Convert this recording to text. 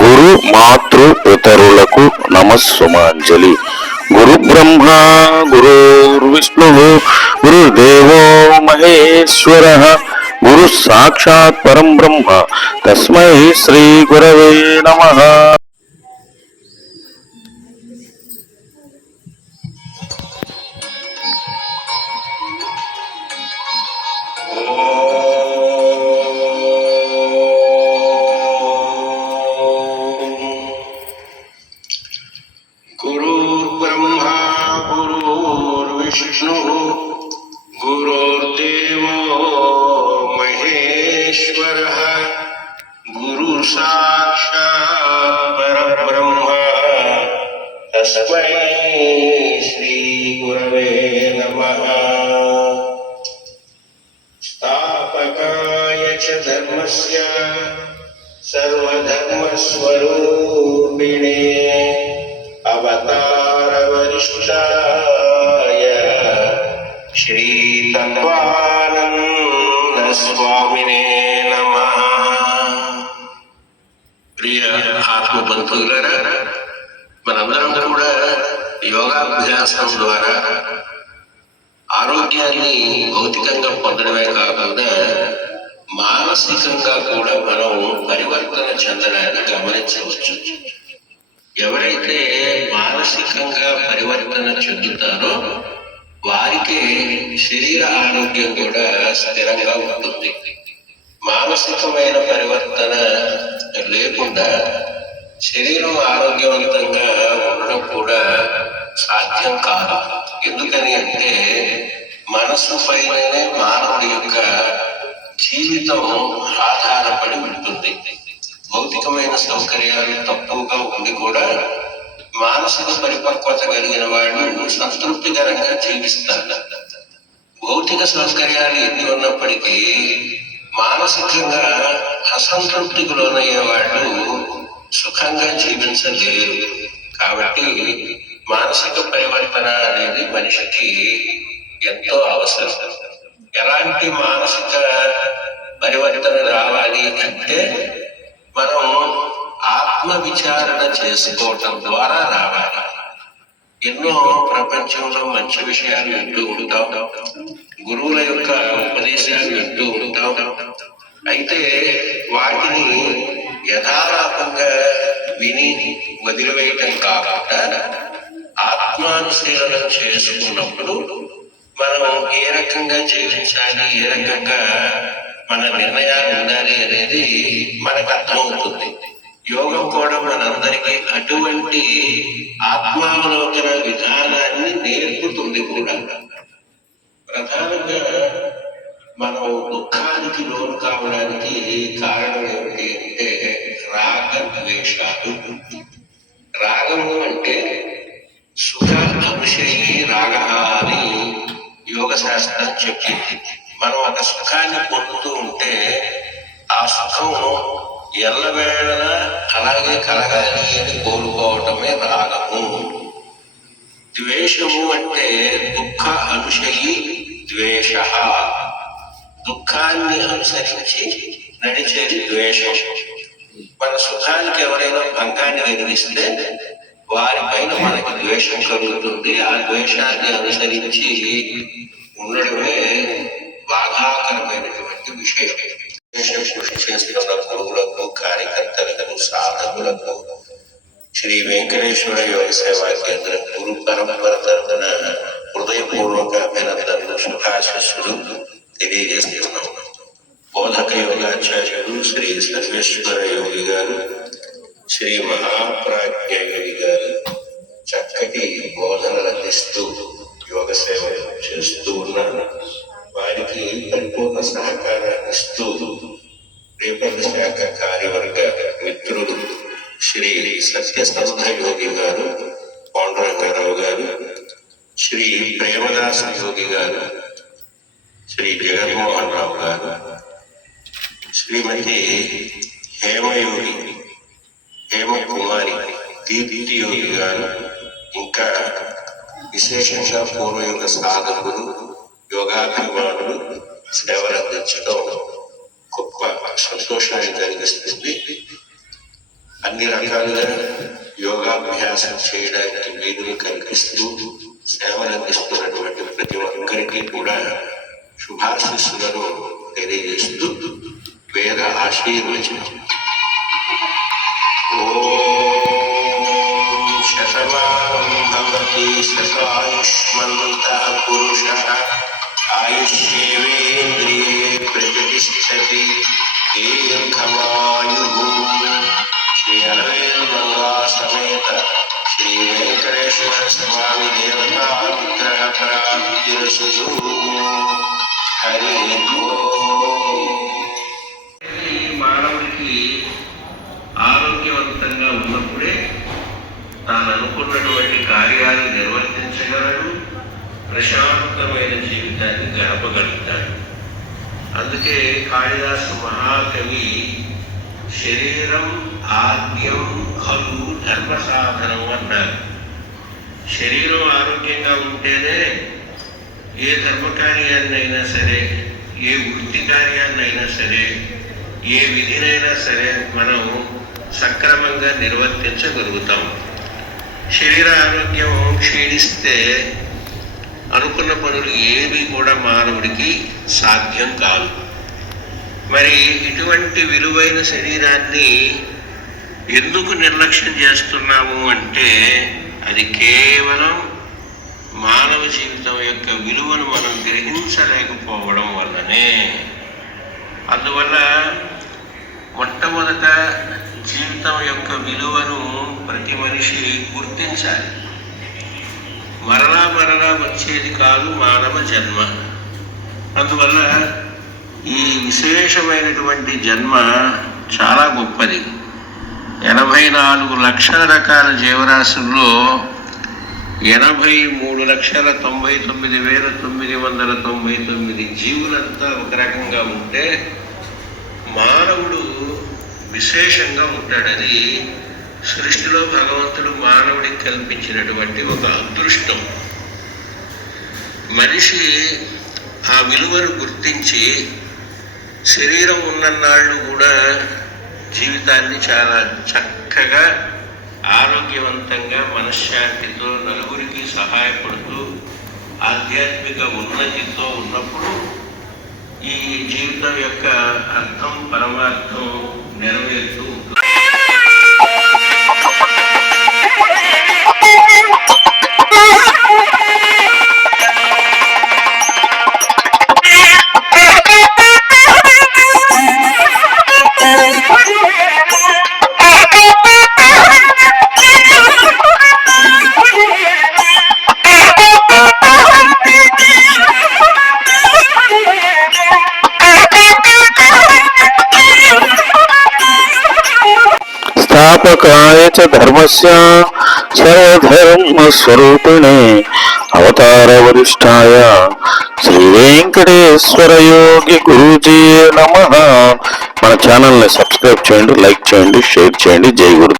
గురు మాతృ పితరులకు నమస్సుమాంజలి. గురు బ్రహ్మ గురుర్విష్ణు గురుదేవో మహేశ్వర. గురు సాక్షాత్ పరం బ్రహ్మ. తస్మై శ్రీ గురవే నమ. तस्मै श्रीगुरवे नमः। स्थापकाय च धर्मस्य सर्वधर्मस्वरूपिणे अवतारवरिष्ठाय श्रीतत्त्वानन्दस्वामिने नमः। प्रिय आत्मबन्धुलर మనందరం కూడా యోగాభ్యాసం ద్వారా ఆరోగ్యాన్ని భౌతికంగా పొందడమే కాకుండా మానసికంగా కూడా మనం పరివర్తన చెందడాన్ని గమనించవచ్చు. ఎవరైతే మానసికంగా పరివర్తన చెందుతారో వారికి శరీర ఆరోగ్యం కూడా స్థిరంగా ఉంటుంది. మానసికమైన పరివర్తన లేకుండా శరీరం ఆరోగ్యవంతంగా ఉండడం కూడా సాధ్యం కాదు. ఎందుకని అంటే మనసు పైననే మానవుడి యొక్క జీవితం ఆధారపడి ఉంటుంది. భౌతికమైన సౌకర్యాలు తక్కువగా ఉండి కూడా మానసిక పరిపక్వత కలిగిన వాళ్ళు సంతృప్తికరంగా జీవిస్తారు. భౌతిక సౌకర్యాలు ఎన్ని ఉన్నప్పటికీ మానసికంగా అసంతృప్తికి లోనయ్యే వాళ్ళు సుఖంగా జీవించలేరు. కాబట్టి మానసిక పరివర్తన అనేది మనిషికి ఎంతో అవసరం. ఎలాంటి మానసిక పరివర్తన రావాలి అంటే మనం ఆత్మ విచారణ చేసుకోవటం ద్వారా రావాలి. ఎన్నో ప్రపంచంలో మంచి విషయాలు వింటూ ఉంటాం. గురువుల యొక్క ఉపదేశాలు వింటూ ఉంటాం. అయితే వాటిని యథాలాపంగా వీటిని వదిలివేయటం కాకుండా ఆత్మానుశీలనం చేసుకున్నప్పుడు మనం ఏ రకంగా జీవించాలి ఏ రకంగా మన నిర్ణయాలు ఉండాలి అనేది మనకు అర్థమవుతుంది. యోగం కూడా మనందరికీ అటువంటి ఆత్మావలోకన విధానాన్ని నేర్పుతుంది కూడా. ప్రధానంగా మనం దుఃఖానికి లోను కావడానికి కారణం చెప్పి మనం ఒక సుఖాన్ని పొందుతూ ఉంటే ఆ సుఖం ఎల్లవేళలా అలాగే కలగాలి అని కోరుకోవటమే రాగము. ద్వేషము అంటే దుఃఖ అనుశయి ద్వేష. దుఃఖాన్ని అనుసరించి నడిచేది ద్వేషం. మన సుఖానికి ఎవరైనా భంగాన్ని కలిగిస్తే వారిపైన మనకి ద్వేషం కలుగుతుంది. ఆ ద్వేషాన్ని అనుసరించి ఉండడమే బాధాకరమైనటువంటి విషయం. కృషి చేస్తున్న గురువులకు కార్యకర్తలకు సాధకులకు శ్రీ వెంకటేశ్వర యోగ సేవా కేంద్రం గురు పరంపర తరఫున హృదయపూర్వక అభినందనలు శుభాశిస్సులు తెలియజేస్తున్నాం. బోధక యోగాచార్యులు శ్రీ సర్వేశ్వర యోగి గారు శ్రీ మహాప్రాజ్ఞ యోగి గారు చక్కటి బోధనలు అందిస్తూ యోగ సేవ చేస్తూ ఉన్నారు వారికి పరిపూర్ణ సహకారాన్ని ఇస్తూ రేపల్లి శాఖ కార్యవర్గ మిత్రులు శ్రీ సత్యస్కంధ యోగి గారు పాండురంగారావు గారు శ్రీ ప్రేమదాస యోగి గారు శ్రీ జగన్మోహన్ రావు గారు శ్రీమతి హేమయోగి హేమ కుమారి దీప్తి యోగి గారు ఇంకా విశేషంగా పూర్వయుగ సాధకులు యోగాభిమానులు సేవలు అందించడం గొప్ప సంతోషాన్ని కలిగిస్తుంది. అన్ని రకాలుగా యోగాభ్యాసం చేయడానికి వీలుని కల్పిస్తూ సేవలందిస్తున్నటువంటి ప్రతి ఒక్కరికి కూడా శుభాశిస్సులను తెలియజేస్తూ వేద ఆశీర్వచనం. ఓ శతమానం सकायुष्मन्तः पुरुषः आयुष्येवेन्द्रिये प्रतिष्ठति दीर्घमायुः। श्री अरविंद स्वामी देवता अनुग्रह కార్యాలు నిర్వర్తించగలడు ప్రశాంతమైన జీవితాన్ని గడపగలుగుతాడు. అందుకే కాళిదాసు మహాకవి శరీరం ఆద్యం ఖలు ధర్మ సాధనం అన్నారు శరీరం ఆరోగ్యంగా ఉంటేనే ఏ ధర్మకార్యాన్నైనా సరే ఏ వృత్తి కార్యాన్నైనా సరే ఏ విధినైనా సరే మనం సక్రమంగా నిర్వర్తించగలుగుతాం. శరీర ఆరోగ్యం క్షీణిస్తే అనుకున్న పనులు ఏవి కూడా మానవుడికి సాధ్యం కాదు. మరి ఇటువంటి విలువైన శరీరాన్ని ఎందుకు నిర్లక్ష్యం చేస్తున్నాము అంటే అది కేవలం మానవ జీవితం యొక్క విలువను మనం గ్రహించలేకపోవడం వల్లనే. అందువల్ల మొట్టమొదట జీవితం యొక్క విలువను ప్రతి మనిషి గుర్తించాలి. మరలా మరలా వచ్చేది కాదు మానవ జన్మ. అందువల్ల ఈ విశేషమైనటువంటి జన్మ చాలా గొప్పది. ఎనభై నాలుగు లక్షల రకాల జీవరాశుల్లో ఎనభై మూడు లక్షల తొంభై తొమ్మిది వేల తొమ్మిది వందల తొంభై తొమ్మిది జీవులంతా ఒక రకంగా ఉంటే మానవుడు విశేషంగా ఉంటాడని సృష్టిలో భగవంతుడు మానవుడికి కల్పించినటువంటి ఒక అదృష్టం. మనిషి ఆ విలువను గుర్తించి శరీరం ఉన్నన్నాళ్ళు కూడా జీవితాన్ని చాలా చక్కగా ఆరోగ్యవంతంగా మనశ్శాంతితో నలుగురికి సహాయపడుతూ ఆధ్యాత్మిక ఉన్నతితో ఉన్నప్పుడు ఈ జీవితం యొక్క అర్థం పరమార్థం స్థాపకాయ చ ధర్మస్య సర్వధర్మస్వరూపిణే అవతార వరిష్టాయ యోగి గురూజీ నమ మన ఛానల్ని సబ్స్క్రైబ్ చేయండి లైక్ చేయండి షేర్ చేయండి. జై గురు